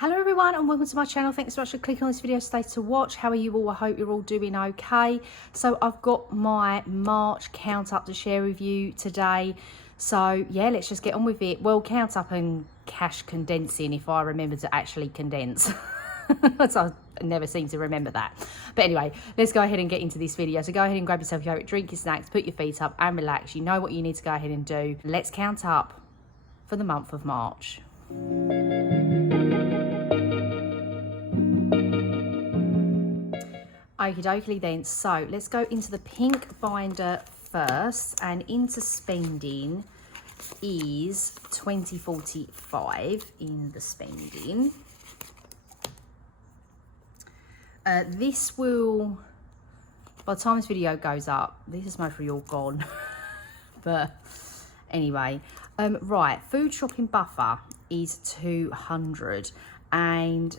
Hello everyone and welcome to my channel. Thanks so much for clicking on this video today to watch. How are you all? I hope you're all doing okay. So I've got my March count up to share with you today. So yeah, let's just get on with it. Well, count up and cash condensing if I remember to actually condense. So I never seem to remember that. But anyway, let's go ahead and get into this video. So go ahead and grab yourself your favourite drink, your snacks, put your feet up and relax. You know what you need to go ahead and do. Let's count up for the month of March. Okie dokie then, so let's go into the pink binder first, and into spending is 2045 in the spending. This will, by the time this video goes up, this is mostly all gone. But anyway, right, food shopping buffer is 200, and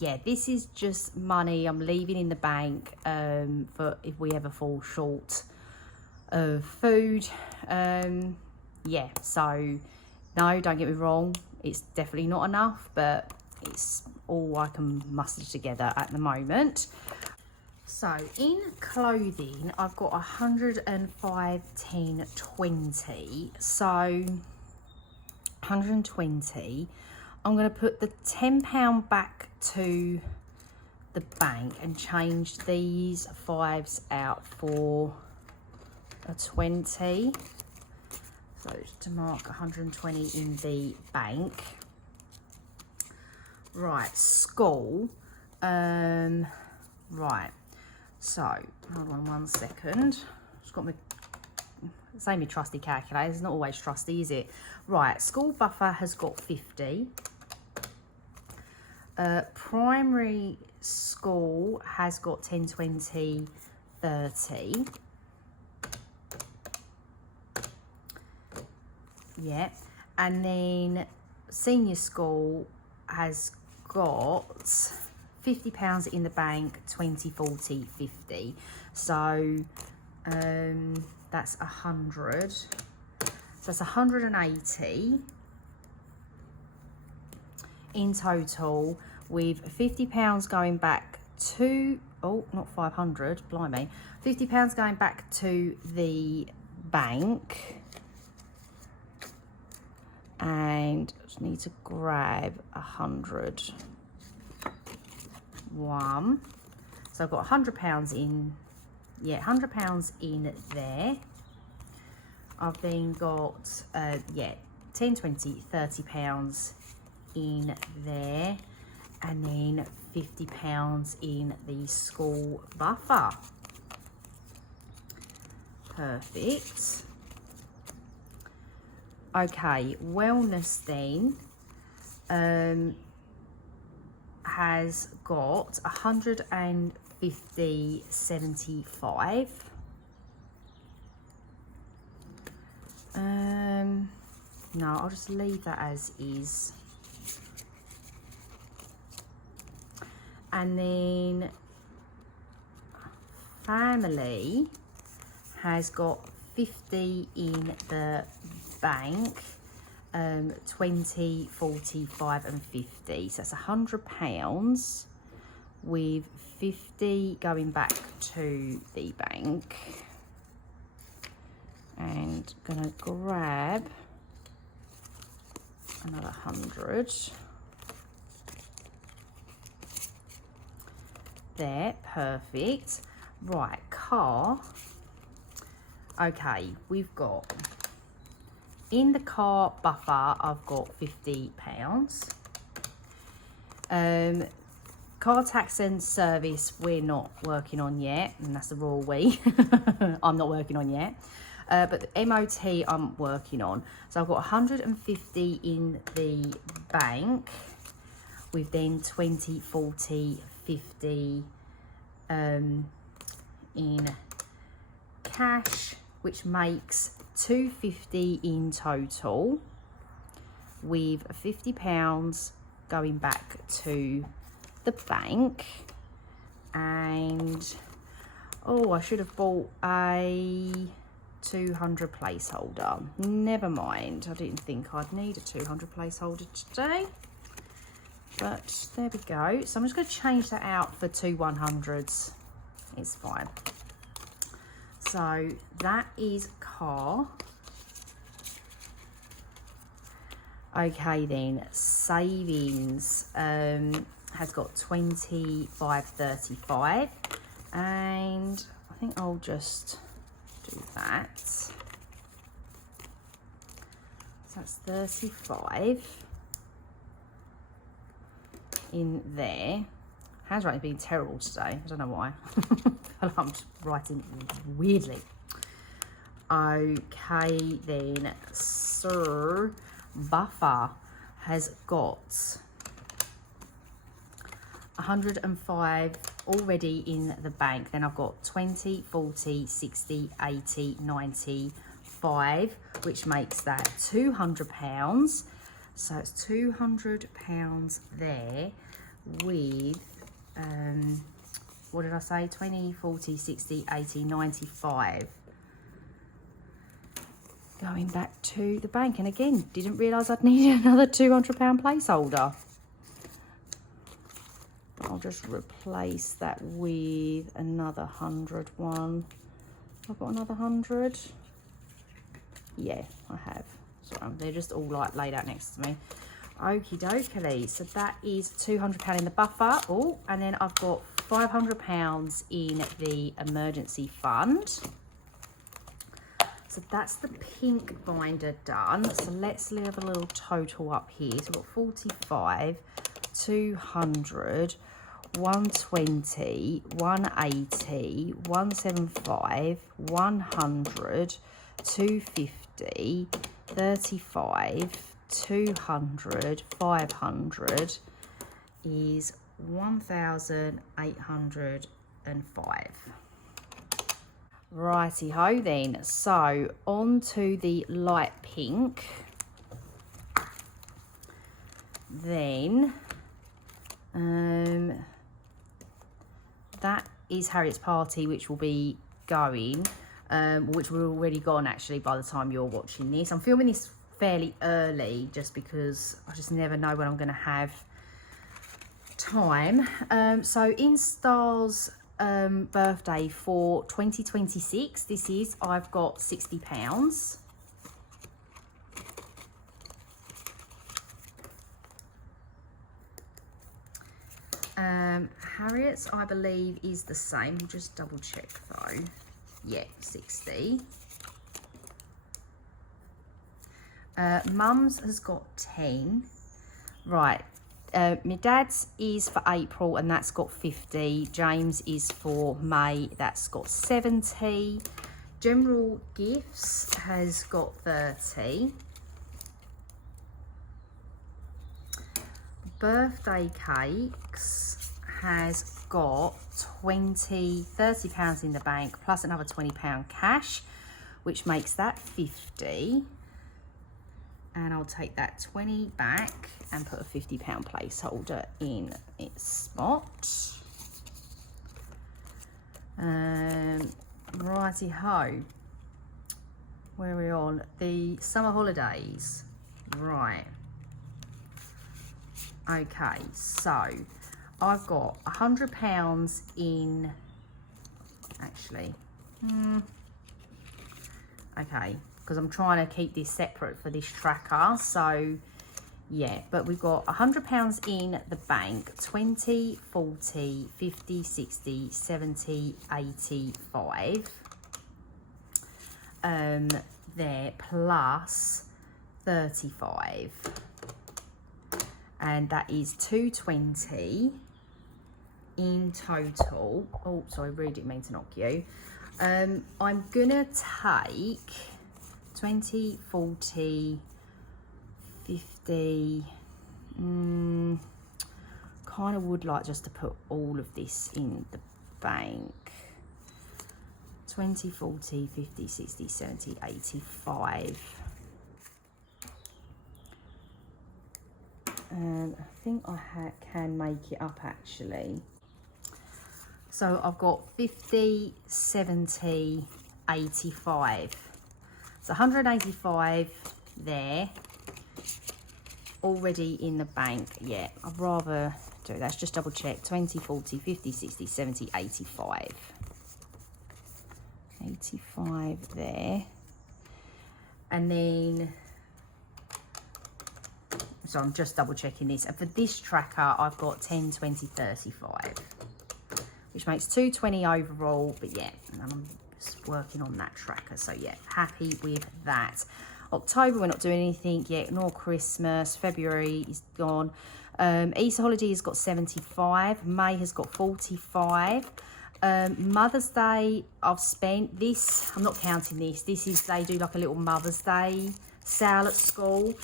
yeah, this is just money I'm leaving in the bank for if we ever fall short of food. Yeah, so no, don't get me wrong, it's definitely not enough, but it's all I can muster together at the moment. So in clothing, I've got 105, 10, 20. So 120. I'm going to put the £10 back to the bank and change these fives out for a 20. So just to mark 120 in the bank. Right, school. Right, so hold on 1 second. Just got my same trusty calculator. It's not always trusty, is it? Right, school buffer has got 50. Primary school has got 10, 20, 30. Yeah, and then senior school has got £50 in the bank, 20, 40, 50. So that's 100. So that's 180 in total, with £50 going back to, oh, not 500, blimey, £50 going back to the bank. And just need to grab 100. One. So I've got £100 in, yeah, £100 in there. I've then got, yeah, 10, 20, £30 in there, and then £50 in the school buffer. Perfect. Okay, wellness then has got 150, 75. No, I'll just leave that as is. And then family has got 50 in the bank, 20, 45 and 50. So that's £100 with 50 going back to the bank. And gonna grab another 100. There, perfect. Right, car. Okay, we've got in the car buffer, I've got £50. Car tax and service, we're not working on yet, and that's the royal we. I'm not working on yet. But the MOT I'm working on. So I've got 150 in the bank, with then 20, 40, 50 in cash, which makes 250 in total, with £50 going back to the bank. And oh, I should have bought a 200 placeholder. Never mind, I didn't think I'd need a 200 placeholder today. But there we go. So I'm just going to change that out for 2 100s. It's fine. So that is car. Okay then, savings has got 25.35, and I think I'll just do that. So that's 35 in there. Handwriting's been terrible today. I don't know why. I'm just writing weirdly. Okay then, so Buffer has got 105 already in the bank. Then I've got 20, 40, 60, 80, 95, which makes that £200. So it's £200 there with, what did I say? 20, 40, 60, 80, 95. Going back to the bank, and again, didn't realise I'd need another £200 placeholder. I'll just replace that with another 100 one. I've got another 100. Yeah, I have. Sorry, they're just all like laid out next to me. Okie dokie. So that is £200 in the buffer. Oh, and then I've got £500 in the emergency fund. So that's the pink binder done. So let's leave a little total up here. So we've got 45, 200, 120, 180, 175, 100, 250, 35, 200, 500 is 1,805. Righty ho then. So on to the light pink. Then that is Harriet's party, which will be going, which we're already gone actually by the time you're watching this. I'm filming this fairly early just because I just never know when I'm going to have time. So in Star's birthday for 2026, this is, I've got £60. Harriet's, I believe, is the same. We'll just double check though. Yeah, 60. Mum's has got 10. Right. My dad's is for April, and that's got 50. James is for May, that's got 70. General Gifts has got 30. Birthday Cakes has got £30 in the bank plus another £20 cash, which makes that 50. And I'll take that 20 back and put a £50 placeholder in its spot. Righty ho. Where are we on? The summer holidays. Right. Okay, so I've got £100 in, actually, okay, because I'm trying to keep this separate for this tracker, so yeah, but we've got £100 in the bank, 20, 40, 50, 60, 70, 85, there, plus 35. And that is 220 in total. Oh, sorry, really didn't mean to knock you. I'm gonna take 20, 40, 50. Kind of would like just to put all of this in the bank. 20, 40, 50, 60, 70, 85. And I think I can make it up actually. So I've got 50, 70, 85. So 185 there. already in the bank. Yeah, I'd rather do that. Let's just double check. 20, 40, 50, 60, 70, 85. 85 there. And then, so I'm just double checking this. And for this tracker, I've got 10, 20, 35, which makes 220 overall. But yeah, and I'm just working on that tracker. So yeah, happy with that. October, we're not doing anything yet, nor Christmas. February is gone. Easter holiday has got 75. May has got 45. Mother's Day, I've spent this, I'm not counting this. This is, they do like a little Mother's Day sale at school.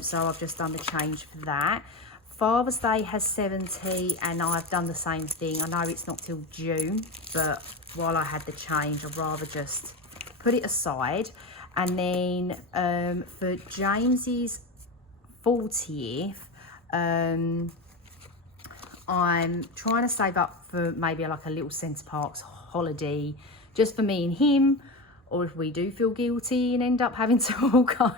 So I've just done the change for that. Father's Day has 70, and I've done the same thing. I know it's not till June, but while I had the change, I'd rather just put it aside. And then for James's 40th, I'm trying to save up for maybe like a little Centre Parks holiday just for me and him, or if we do feel guilty and end up having to all go,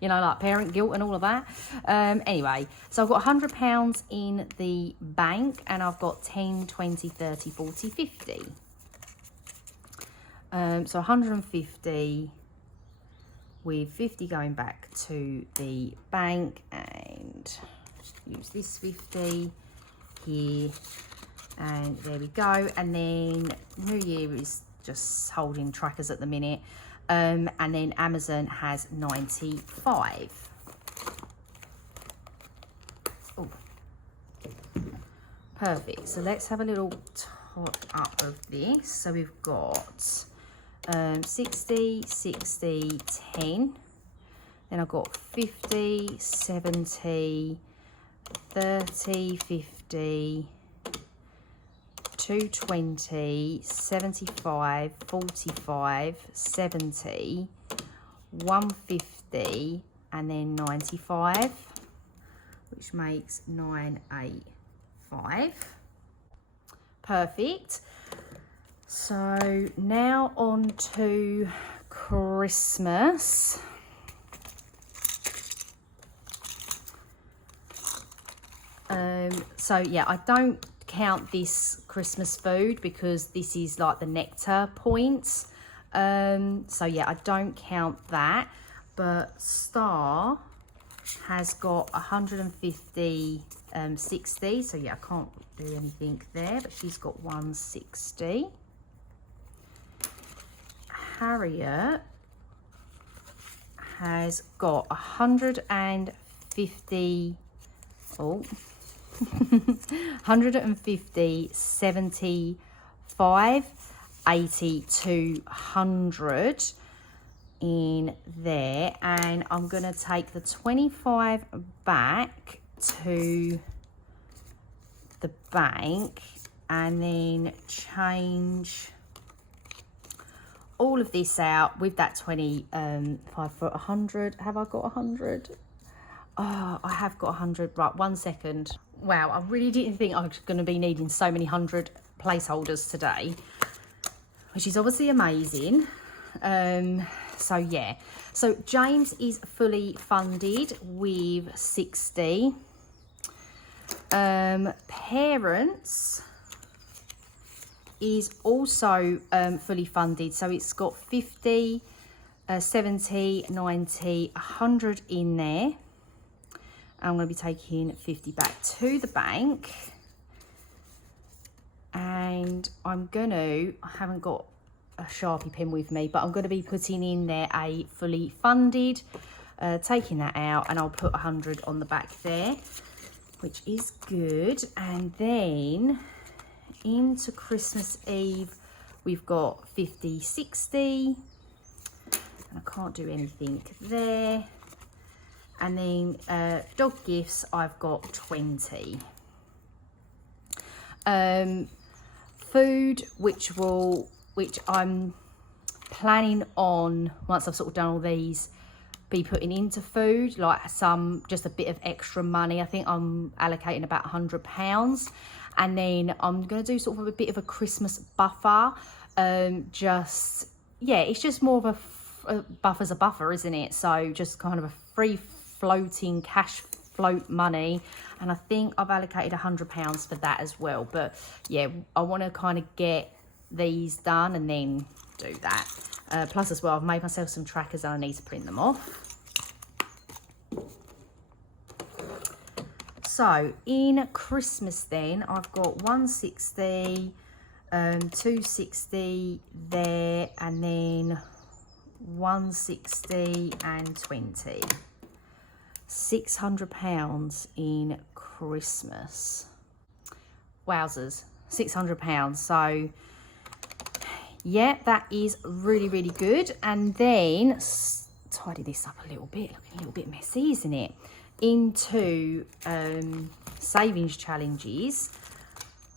you know, like parent guilt and all of that. Anyway, so I've got £100 in the bank, and I've got 10, 20, 30, 40, 50. So 150 with 50 going back to the bank, and use this 50 here, and there we go. And then New Year is just holding trackers at the minute, and then Amazon has 95. Oh, perfect. So let's have a little top up of this. So we've got 60, 60, 10. Then I've got 50, 70, 30, 50, 220, 75, 45, 70, 150, and then 95, which makes 985. Perfect. So now on to Christmas. So yeah, I don't count this Christmas food because this is like the nectar points. So yeah, I don't count that. But Star has got 150, 60. So yeah, I can't do anything there, but she's got 160. Harriet has got 150, 150, 75, 80, 200 in there. And I'm going to take the 25 back to the bank and then change all of this out with that 25 for 100. Have I got 100? Oh, I have got 100. Right, 1 second. Wow, I really didn't think I was going to be needing so many 100 placeholders today, which is obviously amazing. So yeah, so James is fully funded with 60. Parents is also fully funded, so it's got 50, 70, 90, 100 in there. I'm going to be taking 50 back to the bank, and I haven't got a Sharpie pen with me, but I'm going to be putting in there a fully funded, taking that out, and I'll put 100 on the back there, which is good. And then into Christmas Eve, we've got 50, 60. I can't do anything there. And then dog gifts, I've got 20. Food, which I'm planning on, once I've sort of done all these, be putting into food, like just a bit of extra money. I think I'm allocating about £100. And then I'm going to do sort of a bit of a Christmas buffer. Yeah, it's just more of a buffer's a buffer, isn't it? So just kind of a free floating cash float money, and I think I've allocated £100 for that as well. But yeah, I want to kind of get these done and then do that. Plus as well, I've made myself some trackers and I need to print them off. So in Christmas then, I've got 160, 260 there, and then 160 and 20. £600 in Christmas. Wowzers, £600. So yeah, that is really, really good. And then tidy this up a little bit, looking a little bit messy, isn't it? Into savings challenges.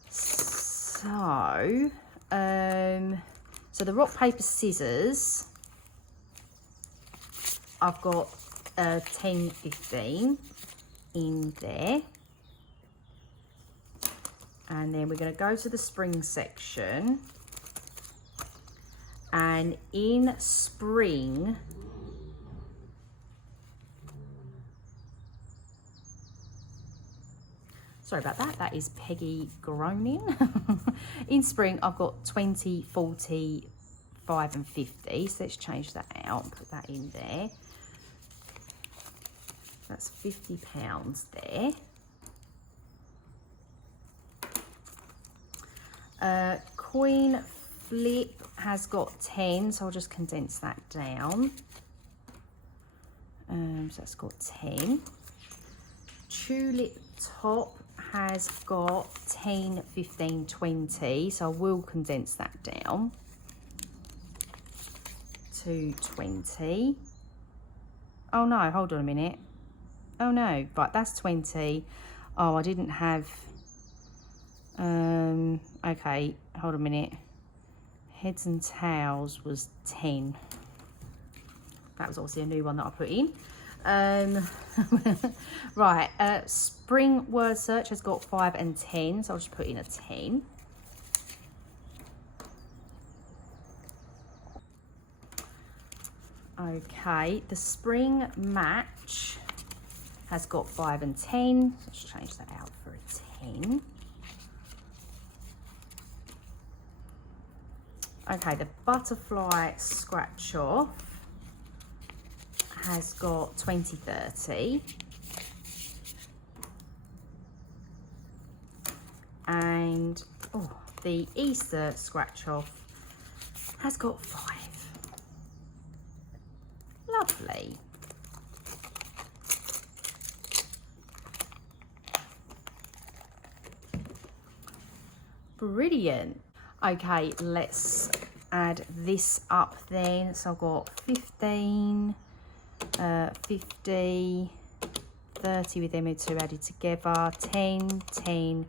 So so the rock paper scissors, I've got 10-15 in there, and then we're going to go to the spring section, and in spring sorry about that, that is Peggy groaning. In spring I've got 20, 40, 5 and 50, so let's change that out, put that in there. That's £50 there. Coin flip has got 10, so I'll just condense that down. So that's got 10. Tulip top has got 10, 15, 20, so I will condense that down to 20. Oh no, hold on a minute. Oh no, right, that's 20. Oh, I didn't have, okay, hold a minute. Heads and tails was 10. That was obviously a new one that I put in. Right, spring word search has got 5 and 10, so I'll just put in a 10. Okay, the spring match has got 5 and 10. Let's change that out for a 10. Okay, the butterfly scratch off has got 20, 30. And the Easter scratch off has got 5. Lovely. Brilliant. Okay, let's add this up then. So I've got 15, 50, 30 with them two added together, 10, 10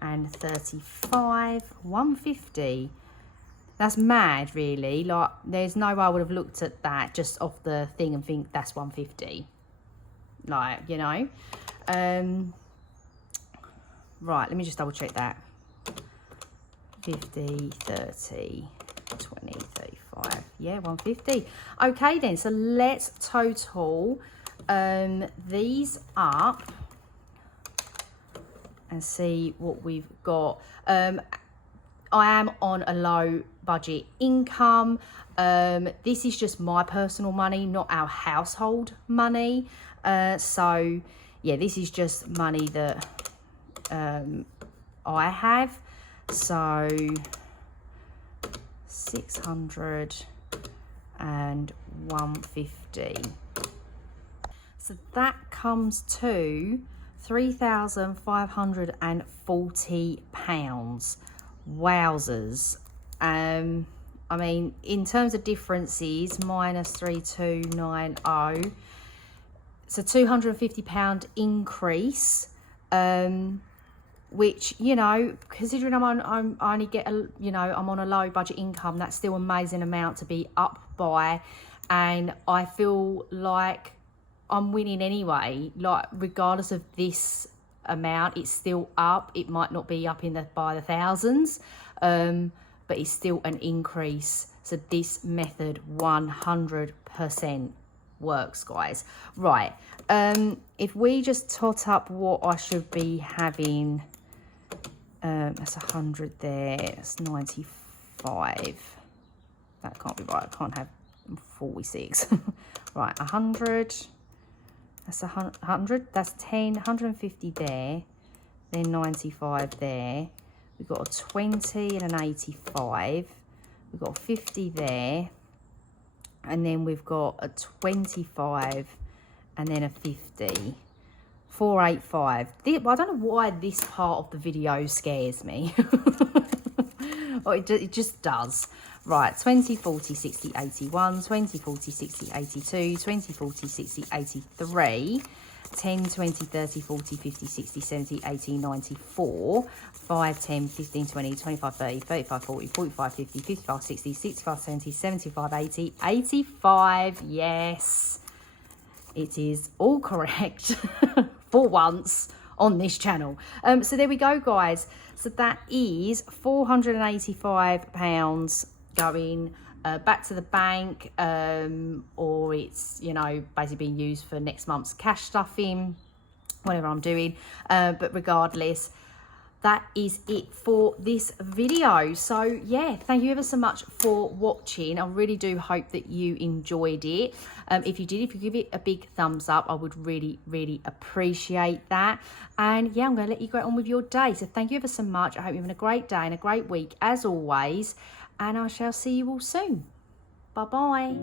and 35, 150. That's mad, really. Like, there's no way I would have looked at that just off the thing and think that's 150. Like, you know. Right, let me just double check that. 50, 30, 20, 35. Yeah, 150. Okay then, so let's total these up and see what we've got. I am on a low budget income. This is just my personal money, not our household money. So yeah, this is just money that I have. So 600 and 150. So that comes to £3,540. Wowzers. I mean, in terms of differences, minus 3290. It's a £250 increase. Which, you know, considering I only get I'm on a low budget income, that's still an amazing amount to be up by, and I feel like I'm winning anyway. Like, regardless of this amount, it's still up. It might not be up by the thousands, but it's still an increase. So this method 100% works, guys. Right, if we just tot up what I should be having, that's 100 there, that's 95. That can't be right, I can't have 46. Right, 100, that's 100, that's 10, 150 there, then 95 there. We've got a 20 and an 85. We've got a 50 there. And then we've got a 25 and then a 50. 485. I don't know why this part of the video scares me. Oh, it just does. Right, 20, 40, 60, 81, 20, 40, 60, 82, 20, 40, 60, 83, 10, 20, 30, 40, 50, 60, 70, 80, 94, 5, 10, 15, 20, 25, 30, 35, 40, 45, 50, 55, 60, 65, 70, 75, 80, 85. Yes, it is all correct for once on this channel. So there we go, guys. So that is £485 going back to the bank, or it's, you know, basically being used for next month's cash stuffing, whatever I'm doing. But regardless, that is it for this video. So yeah, thank you ever so much for watching. I really do hope that you enjoyed it. If you did, if you give it a big thumbs up, I would really appreciate that. And yeah, I'm going to let you go on with your day. So thank you ever so much. I hope you're having a great day and a great week as always, and I shall see you all soon. Bye bye.